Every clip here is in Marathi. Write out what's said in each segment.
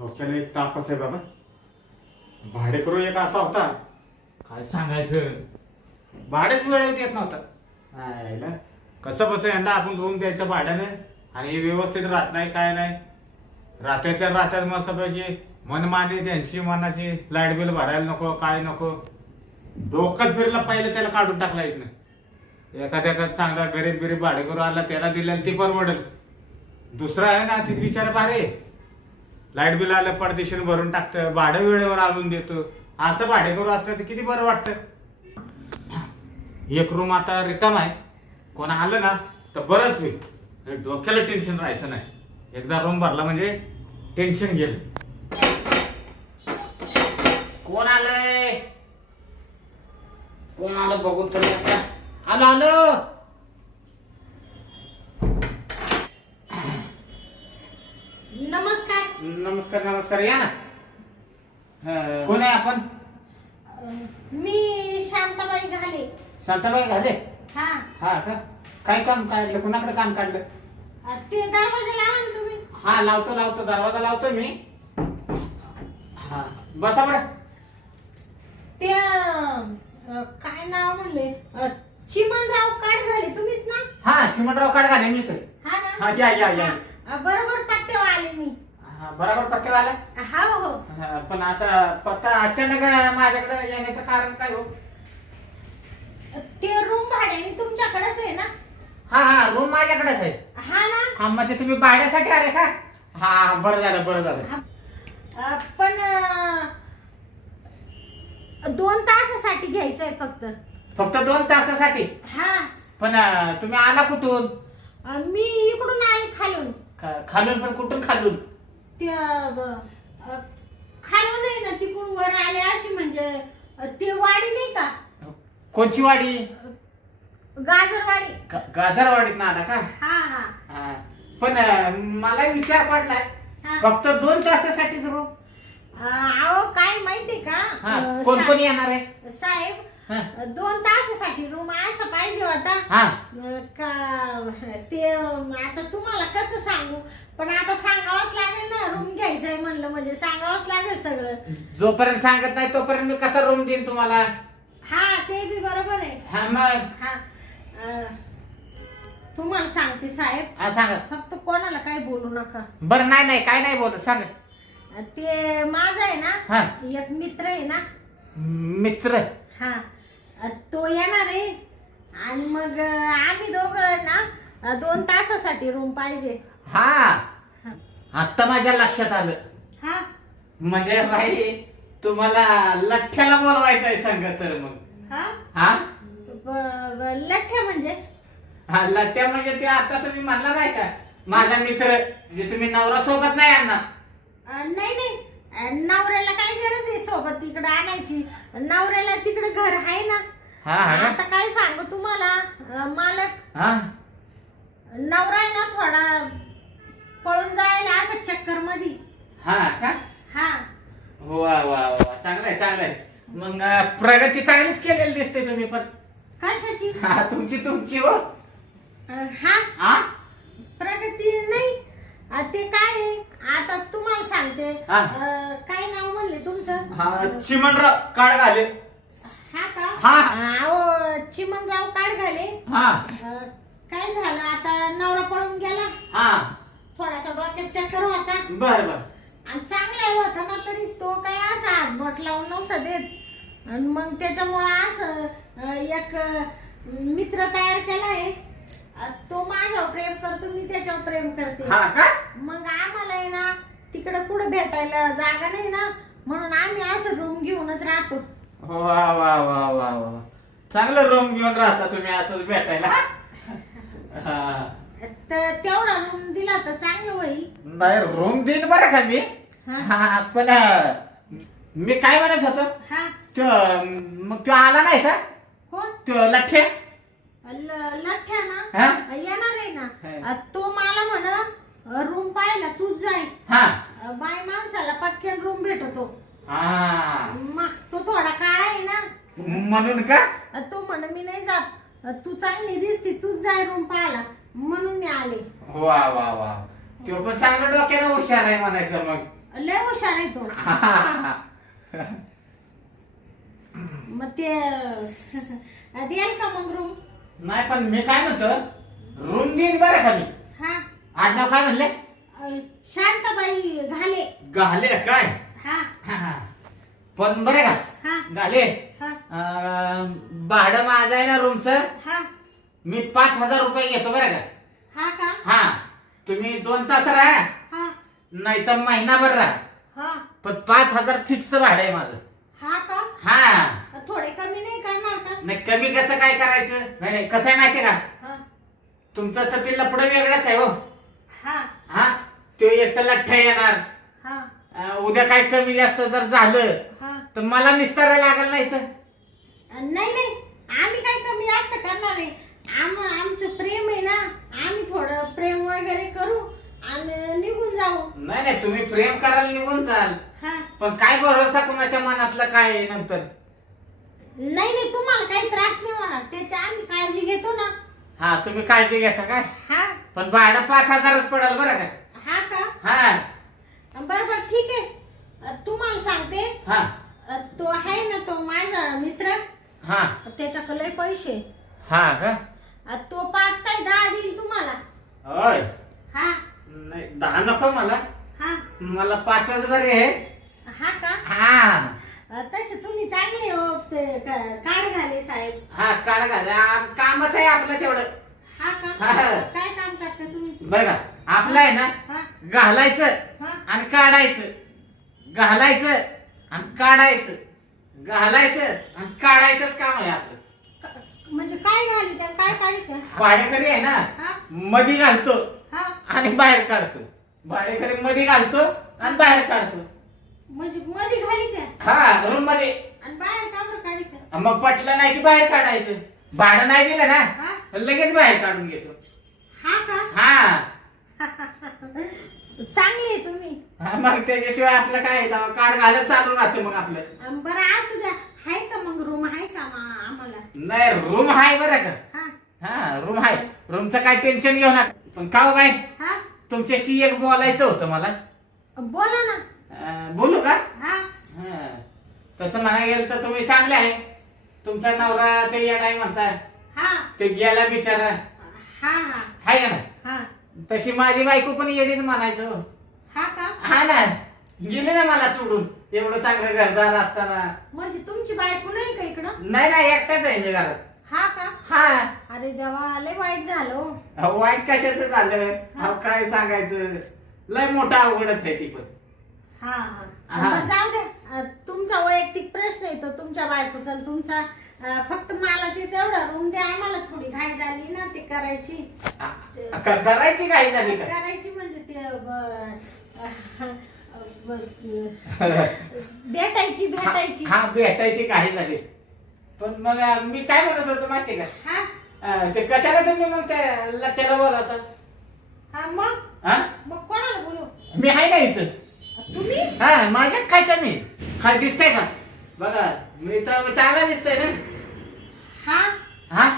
डोक्याला एक तापच आहे बाबा. भाडेकरू एक असा होता, काय सांगायचं, भाडेच वेळेत येत नव्हतं. कसं बस यंदा आपण रूम द्यायचं भाड्यानं आणि व्यवस्थित राहत नाही, काय नाही. रात्याच्या रात्यात मस्तपैकी मनमानी त्यांची मनाची, लाईट बिल भरायला नको, काय नको. डोकंच फिरलं पाहिलं त्याला काढून टाकला इथनं. एखाद्या चांगला गरीब गरीब भाडेकरू आला त्याला दिलेलं ती परवडेल. दुसरा आहे ना ती बिचारा भारे, लाईट बिल आलं पडदेशीर भरून टाकतं, भाडं वेळेवर आणून देतो. असं भाडेकरू असलं तर किती बरं वाटतं. एक रूम आता रिकाम आहे, कोण आलं ना तर बरंच होईल. डोक्याला टेन्शन राहायचं नाही. एकदा रूम भरला म्हणजे टेन्शन गेलं. कोण आलंय, कोण आलं बघून तरी आता. आलो आलो. नमस्कार. नमस्कार नमस्कार, या ना. कोण आहे आपण? मी शांताबाई घाले. शांताबाई घाले. हा हा का, काय काम काढलं, कुणाकडे काम काढलं? ते दरवाजा लावा ना तुम्ही. हा लावतो लावतो, दरवाजा लावतो मी. हा बसा बरं. ते काय नाव म्हणले, चिमणराव काडघाले तुम्हीच ना? हा चिमणराव काढ घाले मीच आहे. हा ना. हा या या या. बरोबर पत्त्यावर आले मी. हा, बरोबर पत्त्यावर आला. हा हो. हा, पण असा पत्ता अचानक माझ्याकडे येण्याचं कारण काय हो? ते रूम भाड्याने तुमच्याकडेच आहे ना? हा हा, रूम माझ्याकडेच आहे. हा ना. हा म्हणजे तुम्ही भाड्यासाठी आले का? हा बरं झालं बरं झालं. पण 2 तासासाठी घ्यायचंय फक्त. फक्त 2 तासासाठी? हा. पण तुम्ही आला कुठून? मी इकडून आले खालून. खालून? पण कुठून खालून? ते खालून आहे ना, तिकडून वर आले अशी, म्हणजे ते वाडी नाही का? कोणची वाडी? गाजरवाडी. गाजरवाडीत ना आला का? हा हा. हा. पण मला विचार पडलाय, हा. फक्त 2 तासासाठी रूम? अहो काय माहितीये का, कोण कोण येणार आहे? साहेब, हा. 2 तासासाठी रूम असं पाहिजे होता. हा. का ते आता तुम्हाला कसं सांगू, पण आता सांगावंच लागेल ना. रूम घ्यायचंय म्हणलं म्हणजे सांगावंच लागेल सगळं. जोपर्यंत सांगत नाही तोपर्यंत मी कसा रूम देईन तुम्हाला? हा ते बी बरोबर आहे. हा मग. हा. तुम्हाला सांगते साहेब, हा सांगा. फक्त कोणाला काही बोलू नका. बरं नाही नाही, काय नाही बोलत, सांगा. ते माझा आहे हा. ना एक मित्र आहे ना. मित्र? हा. तो येणार आहे आणि मग आम्ही दोघं ना 2 तासासाठी रूम पाहिजे. हा, आता माझ्या लक्षात आलं. हा. म्हणजे बाई तुम्हाला लठ्ठ्याला बोलवायचंय संग तर मग? हा. हा. लठ्ठ्या म्हणजे? हा लठ्ठ्या म्हणजे ते आता तुम्ही म्हणला नाही का माझा मित्र, म्हणजे तुम्ही नवरा सोबत नाही आणणार? नाही नाही, नवऱ्याला काय गरज आहे सोबत तिकडे आणायची? नवऱ्याला तिकडे घर आहे ना. हा हा. आता काय सांगू तुम्हाला मालक, हा. नवरा आहे ना थोडा पळून जायला असं चक्कर मध्ये. हा का? हा. वा वा वा, चांगलंय चांगलंय. मग प्रगती चांगलीच केलेली दिसते तुम्ही पण. कशाची? हा तुमची हो. हा. हा. प्रगती नाही. ते काय आहे, आता तुम्हाला सांगते. हा. काय नाव म्हणले तुमचं? हा चिमणराव काढ घाले. हा का? हा. अहो चिमणराव काडघाले. हा. काय झालं आता, नवरा पळून गेला. हा. थोडासा डोक्यात चक्कर होता बर बर. आणि चांगला होता ना, तरी तो काय असा हातबोट लावून नव्हता देत. आणि मग त्याच्यामुळं असं एक मित्र तयार केलाय. तो माझ्यावर प्रेम करतो, मी त्याच्यावर प्रेम करते. हा का? मग आम्हाला आहे ना तिकडं कुठं भेटायला जागा नाही ना, म्हणून आम्ही असं रूम घेऊनच राहतो. वा वा वा वा वा, चांगलं रूम घेऊन राहता तुम्ही असंच भेटायला. हा. तर तेवढा रूम दिला तर चांगलं होईल. नाही रूम देईन बरं का मी. हा. हा पण मी काय म्हणत होतो, हा. मग तो आला नाही का? कोण? तो लठ्ठे? लठ्ठ्या हा? ना येणार आहे हा. ना. तो मला म्हण रूम पाहायला तूच जाय. हा. बाय माणसाला पटकन रूम भेटतो. हा. मग तो थोडा काळा आहे ना, म्हणून का? तो म्हण मी नाही जात, तू चांगली दिसती, तूच जाय रूम पाहायला, म्हणून मी आले. वा वा वा, तो पण चांगलं डोक्यानं हुशार आहे म्हणायचं मग. लय हुशार आहे तो. मग ते द्याल का मग रूम? नाही पण मी काय म्हणतो, रूम देईन बरं का मी. हा. आडनाव काय म्हणले? शांताबाई घाले. घाले काय? हा. पण बरं का हा. घाले, हा. भाडं माझं आहे ना रूमचं, हा. मी 5,000 रुपये घेतो बरं का. हा का? हा, तुम्ही 2 तास राहा हा. नाही तर महिनाभर राहा, हा. पण 5,000 फिक्स भाडं आहे माझं. हा का? हा. थोडे कमी नाही करणार का? नाही कमी कसं काय करायचं? नाही कसं आहे माहितीये का, हा. तुमचं तर ते लफडं वेगळंच आहे हो. हा. हा, तो एक तर लठ्ठ येणार, हा. उद्या काय कमी जास्त जर झालं हा. तर मला निस्तारा लागल नाही तर. नाही आम्ही काय कमी जास्त करणार आहे. आमचं प्रेम आहे ना, आम्ही थोडं प्रेम वगैरे करू आणि निघून जाऊ. नाही तुम्ही प्रेम करायला निघून जाल, हा. पण काय भरोसा कुणाच्या मनातलं काय आहे नंतर. नाही तुम्हाला काही त्रास नाही होणार, त्याची आम्ही काळजी घेतो ना. हा, तुम्ही काळजी घेता काय? हा. पण भाडं 5,000च पडेल बरं का. हा का? हा. बरोबर ठीक आहे. तुम्हाला सांगते, हा. तो आहे ना तो माझा मित्र, हा. त्याच्याकडे पैसे. हा का? तो 5 काय 10 देईल तुम्हाला. होय. हा. नाही 10 नको मला, हा. मला 5च बरे आहे. हा का? हा. तसे तुम्ही चांगले हो, ते काढ घाले साहेब. हा, काढ घाला, कामच आहे आपलं तेवढं. हा का? हा. काय काम करता तुम्ही? बरं का, आपलं आहे ना, हा. घालायचं हा. आणि काढायचं, घालायचं आणि काढायचं, घालायचं आणि काढायचंच काम आहे आपलं. म्हणजे काय घाली त्या, काय काढित? भाडेकरी आहे ना, हा. मधी घालतो हा. आणि बाहेर काढतो. भाडेकरी मधी घालतो आणि बाहेर काढतो. म्हणजे मध्ये घाली त्या हा, रूम मध्ये. आणि बाहेर का बरं काढित? मग पटलं नाही की बाहेर काढायचं. भाडं नाही दिलं ना, हा. लगेच बाहेर काढून घेतो. हा का? हा. चांगली आहे तुम्ही. हा, मग त्याच्याशिवाय आपलं काय आहे, काढ घालत चालू राहतो मग आपलं. बरं असू द्या. आहे का मग रूम, आहे का आम्हाला? नाही, रूम आहे बरं का. हा. हा, रूम आहे. रूमचं काय टेन्शन घेऊ नका. पण का हो काय, हा. तुमच्याशी एक बोलायचं होतं मला. बोला ना. बोलू का? हा. हा. तसं म्हणायला गेलं तर तुम्ही चांगले आहे. तुमचा नवरा ते येडाय म्हणताय, हा. ते गेला बिचारा, हा. हा. हाय का ना. हा. तशी माझी बायको पण येडीच म्हणायचं हो. हा का? हा ना, गेले ना मला सोडून, एवढं चांगलं घरदार असताना. म्हणजे तुमची बायको नाही का इकडं? नाही एकटाच आहे मी घरात. हा का? हा. अरे देवा, लय वाईट झालं हो. अहो, वाईट कशाचं झालं, अहो काय सांगायचं, लय मोठा अवघडच आहे ती पण. हा. हा. बरं, जाऊ द्या. तुमचा वैयक्तिक प्रश्न आहे तो, तुमच्या बायकोचा आणि तुमचा. फक्त मला ते तेवढं रूम द्या, आम्हाला थोडी घाई झाली ना ते करायची. करायची काही झाली का? करायची म्हणजे ते भेटायची. हा, भेटायची काही झाली. पण मग मी काय म्हणत होतो माहिती का, हा. ते कशाला तुम्ही मग त्याला बोलवता? हा. मग हा, कोणाला बोलू? मी आहे ना इथं. तुम्ही? हा, माझ्यात काय कमी काय दिसतंय का? बघा, मी तर चांगला दिसतोय ना. हा. हा,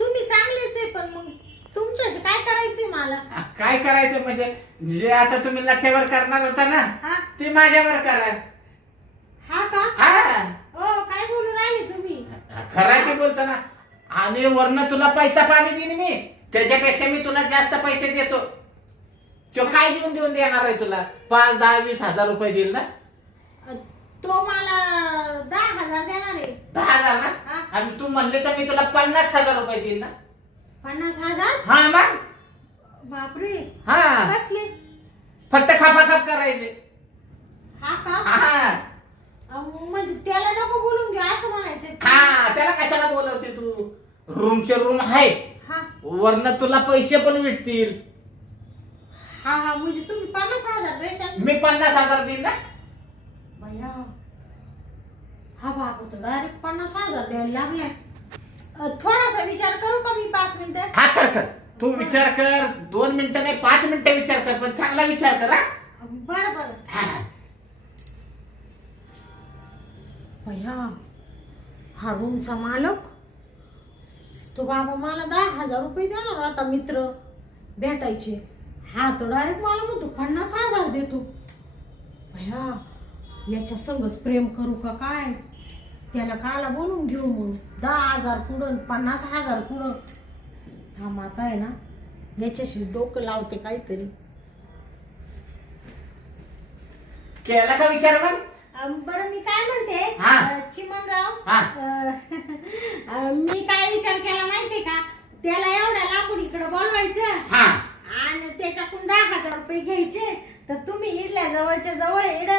तुम्ही चांगलेच आहे, पण मग तुमच्याशी काय करायचंय मला? काय करायचं म्हणजे, जे आता तुम्ही लठ्ठ्यावर करणार होता ना, हा. ते माझ्यावर करा. हा का? हा, हो, काय बोलू राहिले तुम्ही? खरं ते बोलतो ना. आणि वरनं तुला पैसा पाणी देईन मी, त्याच्यापेक्षा मी तुला जास्त पैसे देतो. तो काय देऊन देणार आहे तुला? 5, 10, 20 हजार रुपये देईल ना. तो मला 10,000 देणार आहे. 10,000 ना. हा. आणि तू म्हणले तर मी तुला 50,000 रुपये देईन ना. 50,000? हा मग. बापरे. हा, कसले? फक्त खापाखाप करायचे. हा का? हा. म्हणजे त्याला नको बोलून घ्या असं म्हणायचं? हा, त्याला कशाला बोलवते तू? रूमचे रूम आहे, हा. वरनं तुला पैसे पण भेटतील. हा. म्हणजे तुम्ही 50,000 द्याल? मी 50,000 देईन ना. भैया, हा बाबा तो डायरेक्ट 50,000 द्यायला लागलाय. थोडासा विचार करू का मी 5 मिनिटं? हा, कर. तू विचार कर, 2 मिनिटं नाही 5 मिनिटं विचार कर, पण चांगला विचार कर. बरं. भैया, हा रूमचा मालक तो बाबा मला 10,000 रुपये देणार आता मित्र भेटायचे. हा तो डायरेक्ट मला म्हणतो 50,000 देतो. भया याच्या संगच प्रेम करू का काय? त्याला काला बोलून घेऊ मग 10,000 पुढं 50,000 पुढं. थांब आता आहे ना याच्याशी डोकं लावते काहीतरी. केला का विचार मग? बरं मी काय म्हणते हा. चिमणराव, हा. मी काय विचार केला माहितीये का? त्याला एवढ्या लांबून इकडे बोलवायचं हा आणि त्याच्याकडून 10,000 रुपये घ्यायचे. तर तुम्ही इडल्या जवळच्या जवळ इड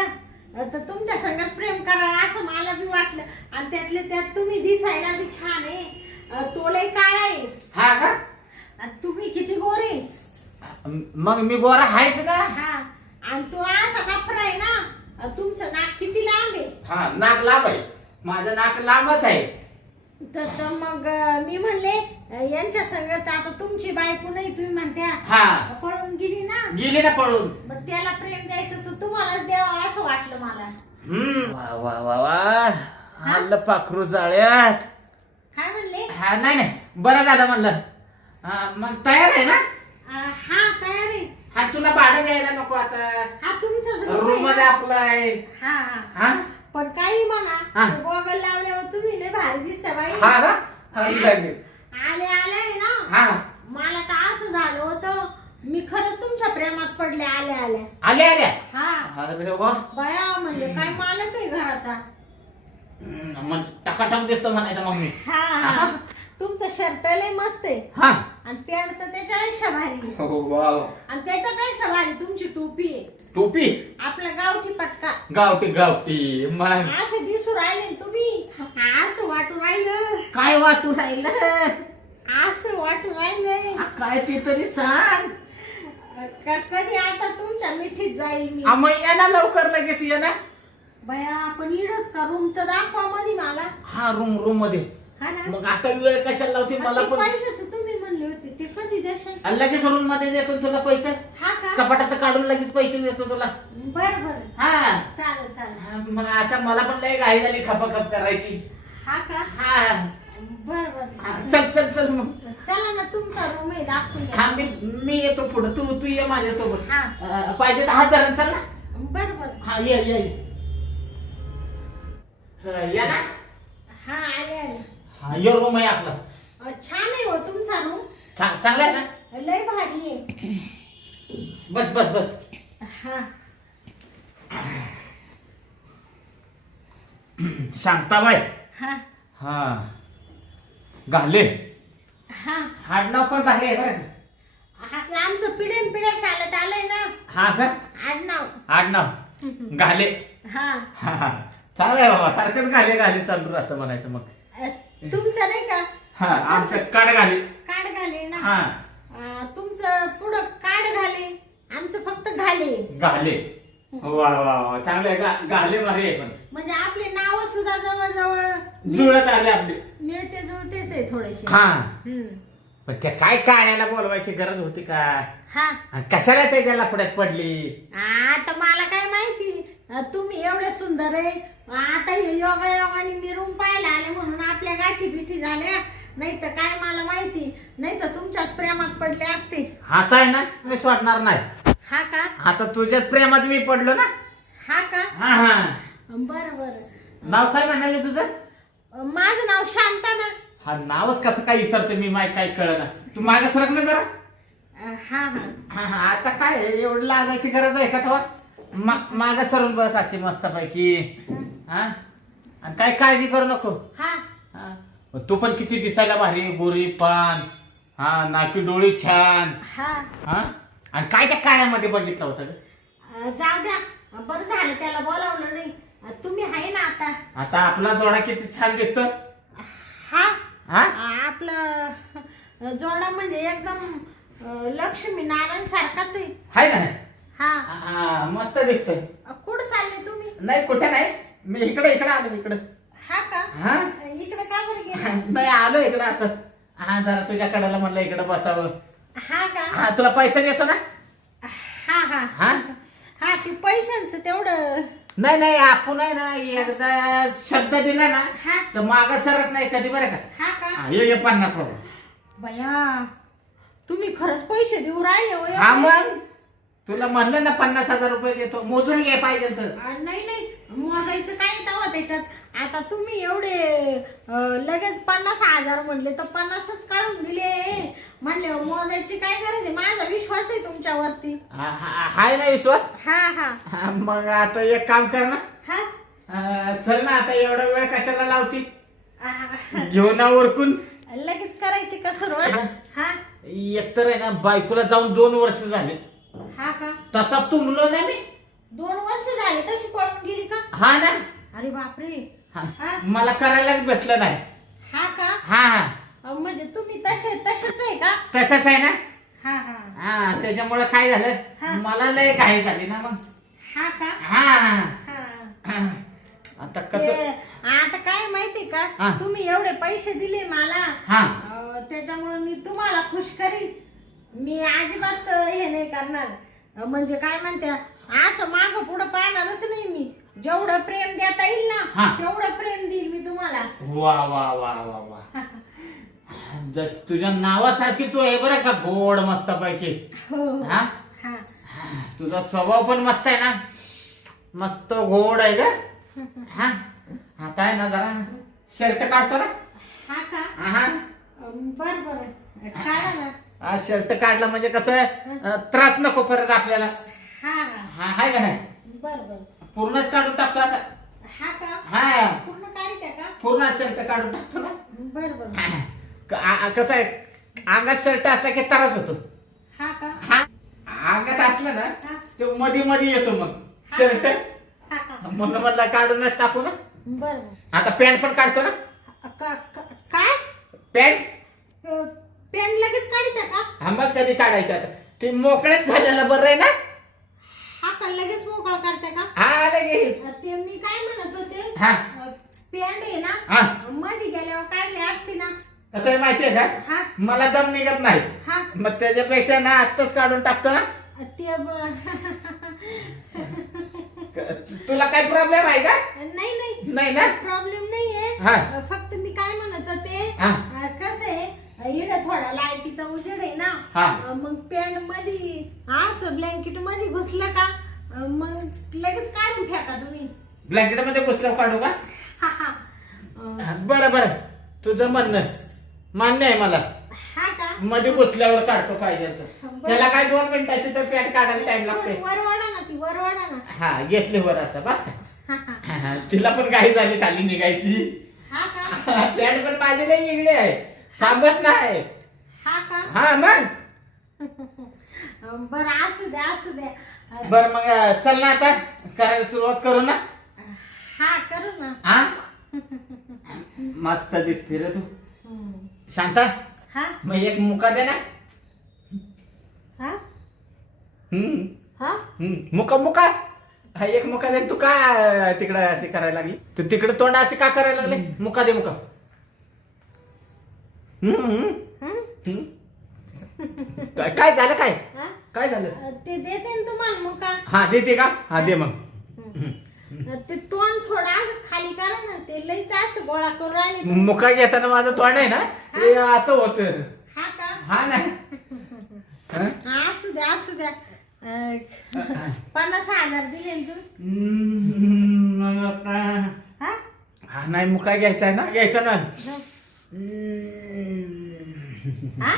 तर तुमच्या संगच प्रेम करावं असं मला बी वाटलं. आणि त्यातले त्यात तुम्ही दिसायला बी छान आहे, तो लय काळा आहे. हा का? आणि तुम्ही किती गोरे. मग मी गोरा आहेच का? हा आणि तो असा नफरा आहे ना. तुमचं नाक किती लांब आहे. हा नाक लांब आहे, माझं नाक लांबच आहे. तर मग मी म्हणले यांच्या संगच आता तुमची बायको नाही तुम्ही म्हणत्या हा पळून गेली ना. गेली ना पळून. मग त्याला प्रेम द्यायचं तर तुम्हालाच द्यावं असं वाटलं मला. वा वा वा वा हल्लं पाखरू जाळ्यात. काय म्हणले? हा नाही नाही बरं झालं म्हणलं. मग तयार आहे ना? हा तयार आहे. हा तुला भाडं द्यायला नको आता, हा तुमचंच रूम मध्ये आपलं आहे. हा हा पण काही म्हणा हा. गोगल लावल्यावर तुम्ही लय भारी दिसता बाई. हा का? हा, लागेल. आले आले ना हा मला तर असं झालं होतं मी खरंच तुमच्या प्रेमात पडले आल्या आल्या. आल्या आल्या. हा अरे वा. बया म्हणजे काय मालक आहे घराचा. मग टकाटक दिसतो म्हणायचं मग मी. हा हा तुमचं शर्ट लय मस्त आहे हा आणि पॅन्ट तर त्याच्यापेक्षा भारी आहे. हो वाव. आणि त्याच्यापेक्षा भारी तुमची टोपी आहे. टोपी आपला गावठी पटका गावठी गावठी मग असे दिसू राहिले ना तुम्ही. असं वाटू राहिलं, काय वाटू राहिलं? असं वाटू राहिलंय काय ते तरी सांग. कधी आता तुमच्या मिठीत जाईल मी. मग ये ना लवकर लगेच ये ना. बया आपण इडच का रूम तर दाखवा मध्ये मला. हा रूम मध्ये. हा ना मग आता वेळ कशाला लावते मला पण. पैशाच तुम्ही म्हणले होते ते कधी देशाल? लगेच रूम मध्ये देतो तुला पैसे. हा का? कपाटात काढून लगेच पैसे देतो तुला. बर बर हा चालेल चालेल. मग आता मला पण लय घाई झाली खपाखप करायची. हा का? हा बर बर चल चल चल मग. चला ना तुमचा रूम आहे दाखवून द्या. हा मी येतो पुढं, तू ये माझ्यासोबत. हा पाहिजे तर हात धरून चल ना. बर बर हा ये ये ये. या ना. हा आले आले. हा ये रूम आहे आपला. छान आहे हो तुमचा रूम. चांगला आहे ना? लय भारी आहे. बस बस बस. हा शांताबाई. हा हा घाले. हा आडनाव पण झाले आहे बरं का? हा आमचं पिढ्यान पिढ्या चालत आलंय ना हा का? आडनाव. आडनाव घाले. हा हा हा चांगलं आहे बाबा, सारखंच घाले घाले चालू राहतं म्हणायचं मग. तुमचं नाही का हा आमचं काड घाले. काड घाले ना. हा तुमचं पुढं काड घाले, आमचं फक्त घाले. घाले. वा वा वा चांगलं आहे. घाले भारी आहे पण म्हणजे आपले नाव सुद्धा जवळ जवळ जुळत आले आपले. मिळते जुळतेच आहे थोडेसे. हा हम्म. पण त्या काय काढायला बोलवायची गरज होती का? हा आणि कशाला त्याच्या लफड्यात पडली? आता मला काय माहिती तुम्ही एवढे सुंदर आहे. आता योगा योगाने मी रूम पाहायला आले म्हणून आपल्या गाठी बिठी झाल्या. नाही तर काय मला माहिती, नाही तर तुमच्याच प्रेमात पडले असते. आता आहे ना मी सोडणार नाही. हा का? आता तुझ्याच प्रेमात मी पडलो ना. हा का? हा हा बर बर. नाव काय म्हणाले तुझं? माझं नाव शांता ना. हा नावच कसं काय विसरतो मी, माय काय कळना. तू मागे सरक ना जरा. हा हा हा हा आता काय एवढं लागायची गरज आहे का तेव्हा? मागे सरून बस अशी मस्त पैकी. हा आणि काय काळजी करू नको. हा हा तू पण किती दिसायला भारी, गोरी पान. हा नाकी डोळी छान. हा हा आणि काय त्या काळ्यामध्ये बघितलं होतं ग? जाऊ द्या. बरं झालं त्याला बोलावलं नाही. तुम्ही आहे ना आता. आता आपला जोडा किती छान दिसतो. हा हा आपलं जोडा म्हणजे एकदम लक्ष्मी नारायण सारखाच आहे. हाय ना. हा हा मस्त दिसतोय. कुठं चालले तुम्ही? नाही कुठे नाही, मी इकडे आलो इकडे. हा का? हा इकडे का बरं गेले? नाही आलो इकडे असंच. हा जरा तुझ्या कडेला म्हणलं इकडे बसावं. हा का? हा तुला पैसे देतो ना. हा हा हा हा ते पैशांचं तेवढं. नाही नाही आपण आहे ना एकदा शब्द दिला ना हा तर माग सरत नाही कधी बरं का. हा का? हा, ये 50 रुपये. बया तुम्ही खरंच पैसे देऊ राहिले हो हा एवढे? मग तुला म्हणलं ना 50,000 रुपये देतो, मोजून घे पाहिजे तर. नाही नाही, मोजायचं काय तवा त्याच्यात. आता तुम्ही एवढे लगेच 50,000 म्हणले तर 50च काढून दिले म्हणले, मोजायची काय गरज आहे? माझा विश्वास आहे तुमच्यावरती. हाय ना विश्वास? हा हा मग आता एक काम कर ना, हा चल ना, आता एवढा वेळ कशाला लावती, आ, घेऊन ना ओरकून. लगेच करायची का सुरुवात? हा एकतर आहे ना, बायकोला जाऊन 2 वर्ष झाले. हा का? तसा तुमलो ना मी. 2 वर्ष झाले तशी पळून गेली का? हा ना. अरे बापरे. हा. हा मला करायलाच भेटलं नाही. हा का? हा म्हणजे तुम्ही तसेच आहे का? तसंच आहे ना. हा हा हा त्याच्यामुळे काय हा. झालं, मला लय घाई झाली ना मग. हा का? हा हा आता ते, कसं. आता काय माहिती का, हा. तुम्ही एवढे पैसे दिले मला, हा त्याच्यामुळे मी तुम्हाला खुश करीन. मी अजिबात हे नाही करणार. म्हणजे काय म्हणत्या, असं माग पुढं पाहणारच नाही मी. जेवढं प्रेम देता येईल हा. ना तेवढं प्रेम देईल मी तुम्हाला. वा वा वा वा वा. जस तुझ्या नावासारखी तू आहे बरं का, गोड मस्त पैकी. हो हा हा तुझा स्वभाव पण मस्त आहे ना, मस्त गोड आहे ग. हा आता आहे ना, जरा शर्ट काढतो ना. हा का? हा बर बर, काढा ना. हा शर्ट काढला म्हणजे कसं, त्रास नको परत आपल्याला. हा हा हाय का नाही, बर बर. पूर्णच काढून टाकतो आता. हा का? हा पूर्ण काढीत्या का? पूर्ण शर्ट काढून टाकतो ना. बर बर. कसं आहे, अंगात शर्ट असला की त्रास होतो. हा का? हा अंगात असलं ना, हा. ते मध्ये मध्ये येतो मग शर्ट. हा का? म्हणून म्हटलं काढूनच टाकू ना. बर बर. आता पॅन्ट पण काढतो ना. काय? पॅन्ट पेन लगेच काढीत्या का? हा मग कधी काढायचं आता, ते मोकळेच झालेलं बरं आहे ना. हा का? लगेच मोकळा करते का? हा लगेच. ते मी काय म्हणत होते, हा पॅन्ट आहे ना, हा मध्ये गेल्यावर काढली असती ना. कसं आहे माहितीये का, हा मला दम निघत नाही. हा मग त्याच्यापेक्षा ना आत्ताच काढून टाकतो ना. ते तुला काय प्रॉब्लेम आहे का? नाही नाही नाही ना. प्रॉब्लेम नाहीये. हा. फक्त मी काय म्हणत होते, हा. कसं आहे, इकडे थोडा लाईटीचा उजेड आहे ना. हा. मग पॅन्ट मध्ये असं ब्लँकेट मध्ये घुसलं का, मग लगेच काढून फेका तुम्ही. ब्लँकेट मध्ये घुसल्यावर काढू का? हा हा बरं बरं, तुझं म्हणणं मान्य आहे मला. हा का? मध्ये घुसल्यावर काढतो पाहिजे तर. बरं. त्याला काय 2 मिनिटाची तर पॅन्ट काढायला टाइम लागते. वरवाडा ना, ती वरवाडा ना. हा घेतली वराचा बस का. हा हा हा, तिला पण काही झाली खाली निघायची. हा का? पॅन्ट पण माझी लई वेगळी आहे, थांबत नाही. हा का? हा मग बरं असू द्या असू द्या. बर मग चल ना, आता करायला सुरुवात करू ना. हा करू ना. हा मस्त दिसते रे तू. हम्म. शांता, हा मग एक मुका दे ना. हा हम्म हा मुका मुका. हा एक मुका दे. तू काय तिकडं अशी करायला लागली, तू तिकडे तोंड असे का करायला लागले. मुका दे मुका. हम्म. काय झालं, काय हा? काय झालं. ते देते ना तुम्हाला मुका. हा देते का. हा दे मग. ते तोंड थोडं असं खाली करा ना, ते लईच असं गोळा करून राहिले. मुका घेताना माझं तोंड आहे ना, ते असं होत. हा का? हा ना. हा? हा, असू द्या असू द्या. 50,000 दिले ना तू. मग आता हा हा नाही, मुका घ्यायचा आहे ना, घ्यायचा ना. हा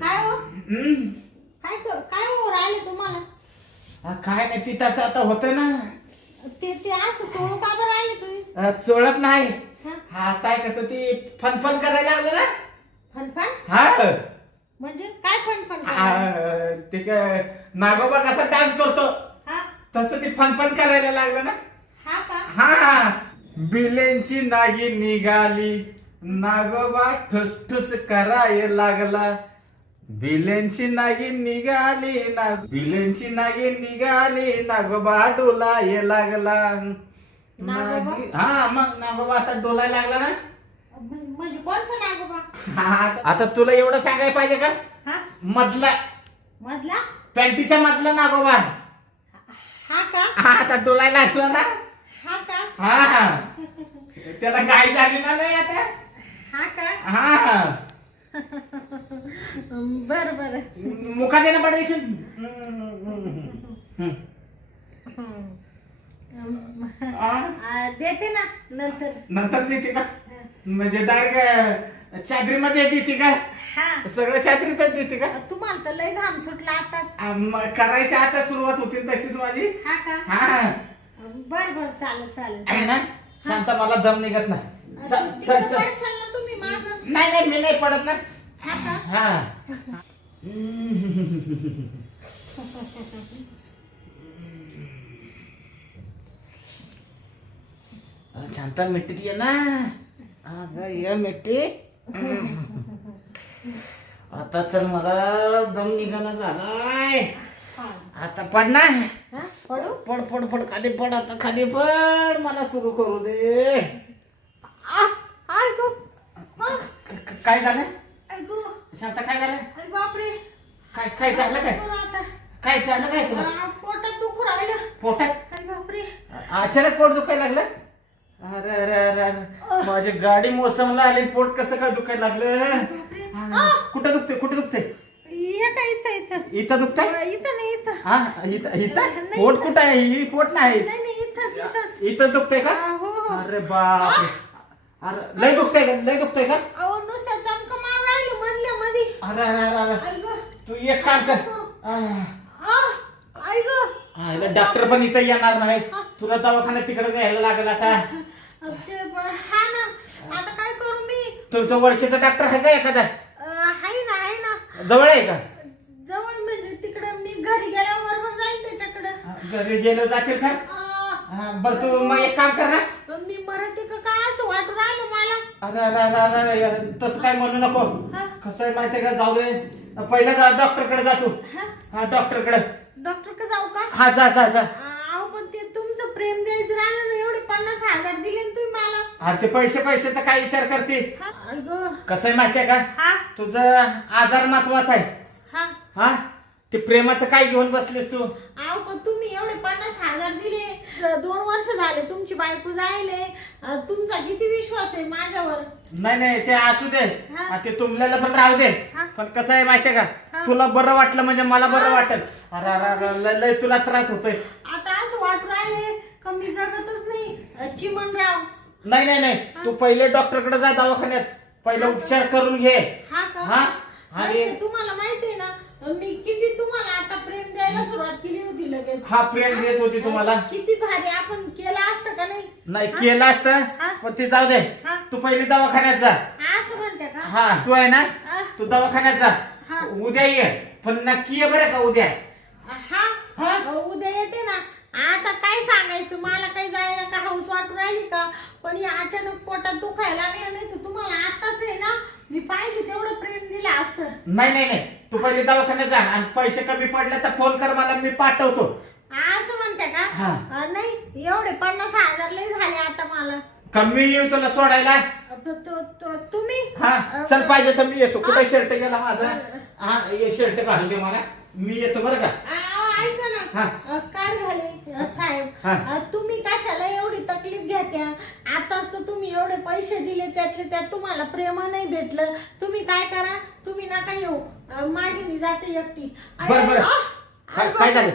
काय हो, काय हो राहिले तुम्हाला. काय नाही, ती तसं आता होत ना. ते असं चोळू का बरं राहिले तुम्ही. चोळत नाही. हा? हा काय कसं ती फनफन करायला लागलं ना. फनफन हा म्हणजे काय फनफन ते काय नागोबा कसा डान्स करतो हा तसं ती फनफन करायला लागलं ना. हा का? हा बिलेंची नागी निघाली, नागोबा ठुसठुस करायला लागला. बिलेंची नागी निघाली ना, बिलेंची नागी निघाली, नागोबा डोलाय लागला. नागोबा? हा मग नागोबा आता डोलायला लागला ना. म्हणजे कोणचं नागोबा. आता तुला एवढं सांगायला पाहिजे का. हा मधला मधला. पॅन्टीच्या मधला नागोबा. हा का? हा आता डोलायला लागला ना. हा का? हा त्याला गाय झाली ना नाही आता. हा का? हा बर बर. मुखा देणं पडेल. देते ना नंतर. नंतर देते का? म्हणजे डायरेक्ट चादरीमध्ये देते का? हा सगळं चादरीतच देते का? तुम्हाला तर लय घाम सुटला आताच. करायची आता सुरुवात होती तशीच माझी. हा का? हा बर बर चालेल चालेल. आहे ना शांता, मला दम निघत नाही. चल तिकडं चल चल. पडशाल ना तुम्ही माग. नाही नाही मी नाही पडत ना. हा का? हा शांता मिट्टी ये ना. अगं ये मिट्टी. आता चल, मला दम निघाना झालाय. हा. आता पड ना. हा? पडू? पड पड पड खाली पड, आता खाली पड, मला सुरू करू दे. ऐकू. काय झालं ऐकू. शांता? काय झालं? अरे बापरे. काय काय झालं? काय बरं आता. काय झालं? काय तुला पोटात दुखू राहिलं. पोटात? अरे बापरे. अचानक पोट दुखायला लागलं? अरे अरे अरे अरे, माझी गाडी मोसमला आली, पोट कसं काय दुखायला लागलं? बापरे. कुठं दुखते? कुठे दुखते? हे काय इथं इथं. इथं दुखतंय? इथं नाही इथं. हा इथं इथं नाही, पोट इथं. कुठं आहे? ही पोट नाही. नाही नाही इथंच इथंच. इथं दुखतंय का? हो हो. अरे बापरे. अरे लय दुखतंय का? लय दुखतंय का? अहो नुसतं चमक मार राहिलं मधल्या मध्ये. अरे अरे अरे अरे, अरे गं. तू एक काम कर. आई गं. डॉक्टर पण इथं येणार नाही, तुला दवाखान्यात तिकडे न्यायला लागेल आता. हा ना. आता काय करू मी? तुमचं ओळखीचा डॉक्टर आहे का एखादा? आहे ना आहे ना. जवळ आहे का? जवळ म्हणजे तिकडं मी घरी गेल्यावर बरोबर जाईल त्याच्याकडं. घरी गेलो जाशील का? बरं तू मग एक काम कर ना. मी मरते का काय असं वाटू राहिलं मला. अरे अरे अरे अरे, तसं काय म्हणू नको. हा? कसं आहे माहितीये का, जाऊ दे, पहिला डॉक्टरकडे जातो. हा? हा डॉक्टरकडे. डॉक्टर का जाऊ का? हा जा जा जा. अहो पण ते तुमचं प्रेम द्यायचं राहिलं ना. एवढे 50,000 दिले ना तुम्ही मला. अरे ते पैशाचा काय विचार करते? हा? अगं. कसं आहे माहितीये का, हा? तुझं आजार महत्वाचा आहे. हा? हा ते प्रेमाचं काय घेऊन बसलीस तू? अहो पण तुम्ही एवढे 50,000 दिले. 2 वर्ष झाले तुमची बायको जायले. तुमचा किती विश्वास आहे माझ्यावर. नाही नाही ते असू दे. हा? ते तुमल्याला पण राहू दे. हा? पण कसं आहे माहितीये का, हा? तुला बरं वाटलं म्हणजे मला बरं हा? वाटेल. अरे अरे अरे, लय तुला त्रास होतोय. आता असं वाटू राहिले का मी जगतच नाही. चिमनराव. नाही नाही नाही, तू पहिले डॉक्टरकडे जा दवाखान्यात, पहिला उपचार करून घे. हा का? हा? नाही, आणि ते तुम्हाला माहिती आहे ना मी किती तुम्हाला आता प्रेम द्यायला सुरुवात केली होती लगेच. हा प्रेम देत होती तुम्हाला. किती भारी आपण केलं असतं का नाही. नाही केलं असतं, हा? पण ते जाऊ दे. हा? तू पहिली दवाखान्यात जा. असं म्हणते का? हा तू आहे ना, हा? तू दवाखान्यात जा. हा? उद्या ये, पण नक्की ये बरं का उद्या. हा? हा? उद्या येते ना. आता काय सांगायचं, मला काही जायला का हाऊस वाटू राहिली का. पण या अचानक पोटात दुखायला लागलं नाही तर तुम्हाला आताच आहे ना मी पाहिजे तेवढं प्रेम दिलं असतं. नाही नाही नाही, तू पहिले दवाखान्यात जा, आणि पैसे कमी पडले तर फोन कर मला, मी पाठवतो. असं म्हणते का? हा. नाही एवढे 50,000 लय झाले आता मला. कमी येऊ तुला सोडायला. तुम्ही हा चल, पाहिजे तर मी येतो. कुठे शर्ट गेला माझा? हा ये शर्ट घालू दे मला, मी येतो बरं का. ऐका हा. ना. काय झाले साहेब. हा. तुम्ही कशाला एवढी तकलीफ घेत्या. आताच तर तुम्ही एवढे पैसे दिले, त्यातले त्यात तुम्हाला प्रेम नाही भेटलं. तुम्ही काय करा, तुम्ही नका येऊ. माझी मी जाते एकटी. बरं बरं. काय झालं?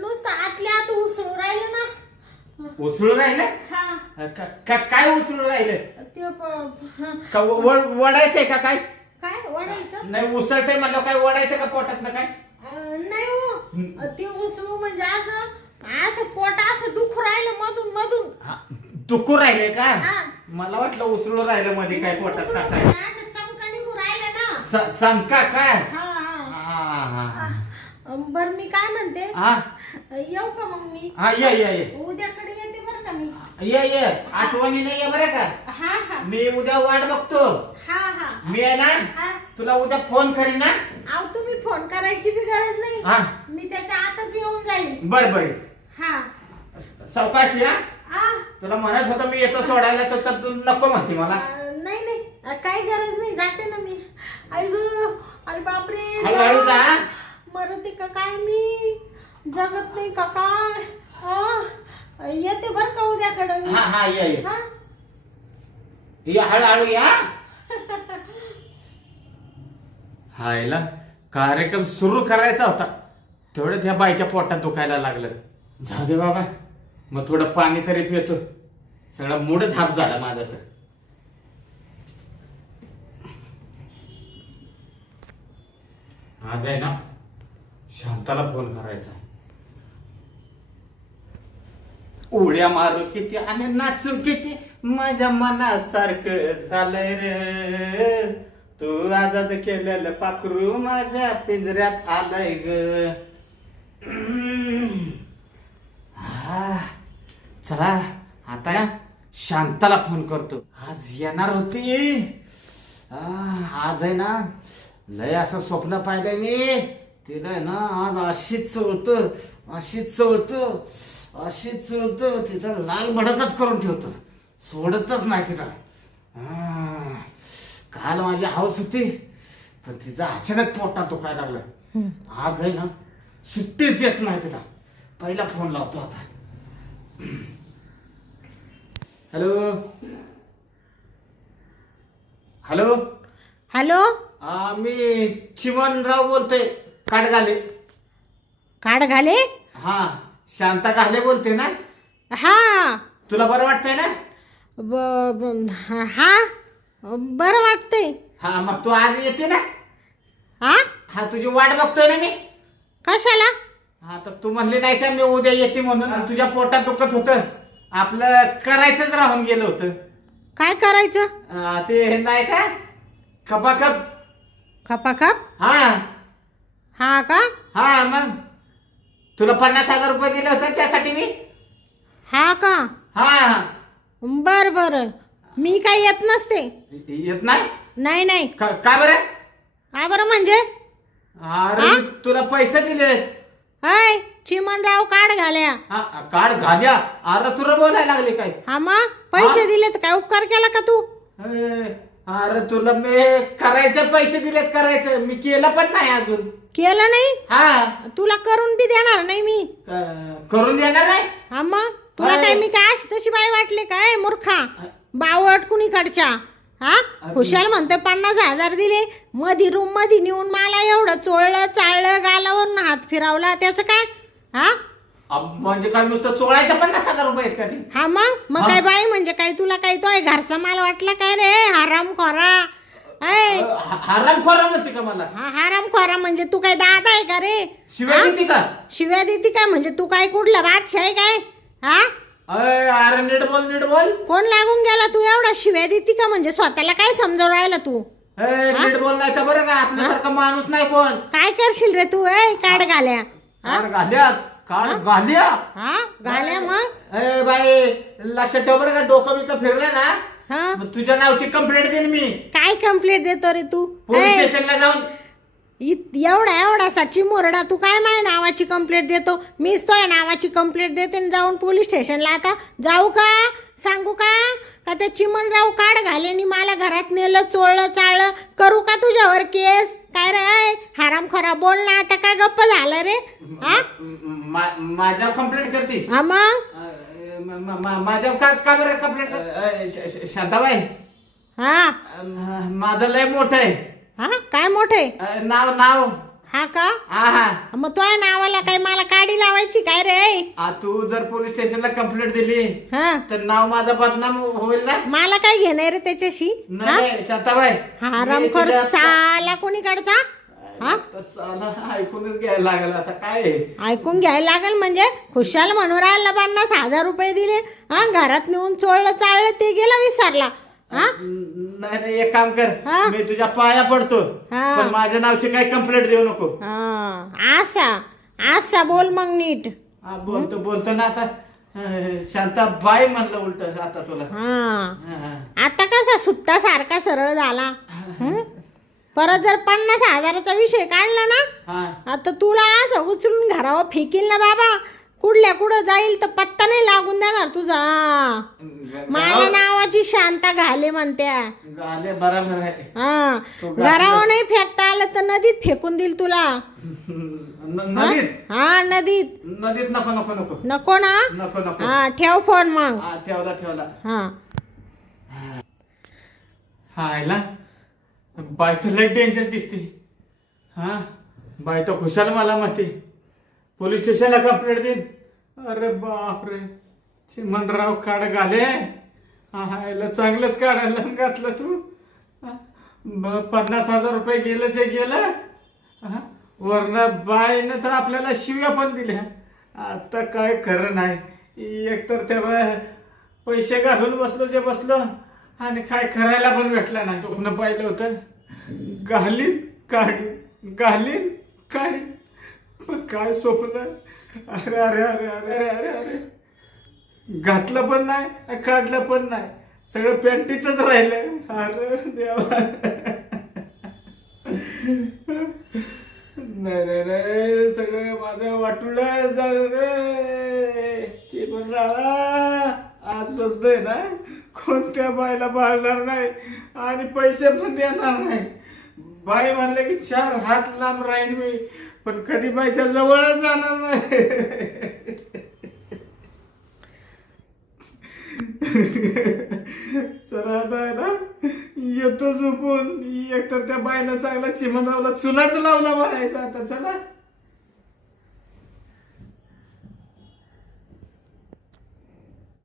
नुसतं आतल्या आत उसळू राहिलं ना. उसळून राहिलं? हा काय उसळून राहिलं? ते हा. का वडायचंय का काय? काय वडायचं? नाही उसळतंय म्हणलं, काय वडायचं का पोटात ना काय? नाही हो. ते उसळू म्हणजे असं असं पोट असं दुखू राहिलं मधून मधून. दुखू राहिले का? हा. मला वाटलं उसळून राहिलं मध्ये काय पोटात उसळू का काय. म्हणजे असं चमका निघू राहिलं ना. चमका काय? हा हा. हा बर मी काय म्हणते, हा येऊ का मग मी? हा ये उद्याकडे येते बरं का मी. ये आठवणीने ये बरं का. हा हा. मी उद्या वाट बघतो. हा हा. मी आहे ना, हा. तुला उद्या फोन करीन ना. अहो तुम्ही फोन करायची बी गरज नाही. हा मी त्याच्या आतच येऊन जाईल. बर हा सावकाश या. हा. तुला म्हणत होतं मी येतो सोडायला, तर तू नको म्हणते मला. नाही नाही काही गरज नाही, जाते ना मी. आई गं, अरे बापरे. हळूहळू जा. मरते का काय मी, जगत नाही का काय. येते बर का उद्याकडे मी. हा ये हा? हळूहळू या. हायला कार्यक्रम सुरू करायचा होता तेवढ्यात ह्या बाईच्या पोटात दुखायला लागलं. जाऊ दे बाबा, मग थोडं पाणी तरी पितो. सगळा मूडच हाप झाला माझा तर. आज आहे ना शांताला फोन करायचा. उड्या मारू किती आणि नाचू किती माझ्या मनासारखं झालंय रे. तू आजाद केलेलं पाखरू माझ्या पिंजऱ्यात आलंय ग. चला आता ना शांताला फोन करतो. आज येणार होती. आज आहे ना लय असं स्वप्न पाहिलंय मी. तिला आहे ना आज अशीच चोळतो तिला लाल भडकच करून ठेवतो. सोडतच नाही तिला. काल माझी हौस होती पण तिचा अचानक पोटात दुखायला लागलं. आज आहे ना सुट्टीच देत नाही तिला. पहिला फोन लावतो आता. हॅलो हॅलो हॅलो, मी चिमणराव बोलतोय. काडगाले. काढ घाले. हा, शांता गाले बोलते ना. हा तुला बरं वाटतंय ना? हा बरं वाटतंय. हा, मग तू आज येते ना? हा हा, तुझी वाट बघतोय ना मी. कशाला? हा, तर तू म्हणली नाही का मी उद्या येते म्हणून. आणि तुझ्या पोटात दुखत होतं. आपलं करायचंच राहून गेलं होतं. काय करायचं? ते हे नाही का खपाखप. खपाखप? हा हा का? हा, मग तुला 50,000 रुपये दिले होते त्यासाठी मी. हा का? हा, बर बर. मी काही येत नसते. येत नाही? नाही नाही. काय बरं? काय बरं म्हणजे? अरे मी तुला पैसे दिले. हाय चिमणराव काढ घाल्या. हा, कार्ड घाल्या. अरे तुला बोलायला लागले काय? हा मग पैसे दिले तर काय उपकार केला का तू? अरे तुला मी करायचं पैसे दिलेत. करायचं मी केलं पण नाही अजून. केलं नाही? हा, तुला करून बी देणार नाही मी. करून देणार नाही. हा मग तुला काय मी काय अशी तशी बाई वाटली काय? मूर्खा बावट कुणीकडच्या. हा खुशाल म्हणतोय 50,000 दिले. मधी रूम मध्ये नेऊन मला एवढं चोळलं चाळलं गालावरून हात फिरावला. त्याचं काय? हा म्हणजे काय नुसतं चोळायचं 50,000 रुपये आहेत का ते? हा मग काय बाई म्हणजे काय? तुला काय तो घरचा माल वाटला काय रे? हराम खोरा. हराम खोरा म्हणते का मला? हा हराम खोरा म्हणजे तू काय दादा आहे का रे? शिव्या देते का? शिव्या देते काय म्हणजे तू काय कुठला बादशाह आहे काय? हा अरे नीट बोल. कोण लागून गेला? तू एवढा शिव्या देते का म्हणजे स्वतःला काय समजावून राहिला तू? नीट बोल नाही तर बरं का आपल्यासारखा माणूस नाही कोण. काय करशील रे तू? काढ घाल्या. कार्ड घाल्या. कार्ड घाल्या. हा घाल्या मग. बाई लक्षात ठेव बरं का. डोकं बिकं फिरलं ना हा मग तुझ्या नावची कंप्लेंट देईन मी. काय कंप्लेंट देतो रे तू? पोलीस स्टेशनला जाऊन. एवढा सची मोरडा तू काय माझ्या नावाची कंप्लेंट देतो? मीच तो नावाची कंप्लेंट देते आणि जाऊन पोलीस स्टेशनला. आता जाऊ का? सांगू का ते चिमणराव काढ घालेनी मला घरात नेलं चोळलं चाळलं. करू का तुझ्यावर केस? काय रे हरामखोरा बोल ना. आता काय गप्प झालं रे? हा माझ्या कंप्लेंट करते? हा मग माझ्या का बरं कंप्लेंट? शांताबाई हा माझं लय मोठं आहे. हा काय मोठे नाव. हा का? हा मग तो नावाला काय मला काडी लावायची काय रे? तू जर पोलीस स्टेशनला कंप्लेंट दिली हा तर नाव माझा बदनाम होईल ना. मला काय घेणार रे त्याच्याशी? नाही शांताबाई. हरामखोर साला कोणीकडचा? हा ऐकूनच घ्यायला लागल आता काय. ऐकून घ्यायला लागल म्हणजे खुशाल म्हणून राहिला 50,000 रुपये दिले. हा घरात नेऊन चोळलं चाळलं ते गेलं विसरला. हा नाही एक काम कर. हा? मी तुझ्या पाया पडतो हा. पण माझ्या नावची काही कंप्लेंट देऊ नको. असा बोल मग नीट. बोलतो ना आता. शांताबाई म्हणलं उलट आता तुला. आता कसा सुट्टा सारखा सरळ झाला. परत जर 50,000चा विषय काढला ना आता तुला असं उचलून घरावर फेकील ना बाबा. कुठल्या कुठं जाईल तर पत्ता नाही लागून देणार तुझा. माझ्या नावाची शांता घाले म्हणत्या. बरोबर आहे. घरावर नाही फेकता आलं तर नदीत फेकून देईल तुला. नदीत? हा नदीत. नदीत नको नको नको नको ना. नको. हा ठेव फोन मग. ठेवला. हा आयला बायको लय डेंजर दिसते. हा बाई तर खुशाल मला म्हणते पोलीस स्टेशनला कंप्लेंट देईन. अरे बापरे चिमणराव काढ घाले. हा याला चांगलंच काढायला घातलं तू. 50,000 रुपये गेलं ते गेलं. हा वरनं बाईनं तर आपल्याला शिव्या पण दिल्या. आता काय खरं नाही. एकतर तेव्हा पैसे घालून बसलो जे बसलो आणि काय करायला पण भेटलं नाही. स्वप्न पाहिलं होतं घालीन काढीन घालीन काढीन पण काय स्वप्न. अरे अरे अरे अरे अरे अरे घातलं पण नाही काढलं पण नाही सगळं पॅन्टीतच राहिलं. अरे देवा. नाही नाही नाही सगळं माझं वाटुळं झालं रे. ते पण राहा आज बसतंय ना कोणत्या बायला बाळणार नाही आणि पैसे पण देणार नाही. बाई म्हणले की 4 हात लांब राहीन मी पण कधी बाईच्या जवळच जाणार नाही. सर आता आहे ना येतो झोपून. एकतर त्या बाईनं चांगला चिमणरावला चुनाच लावला म्हणायचा. आता चला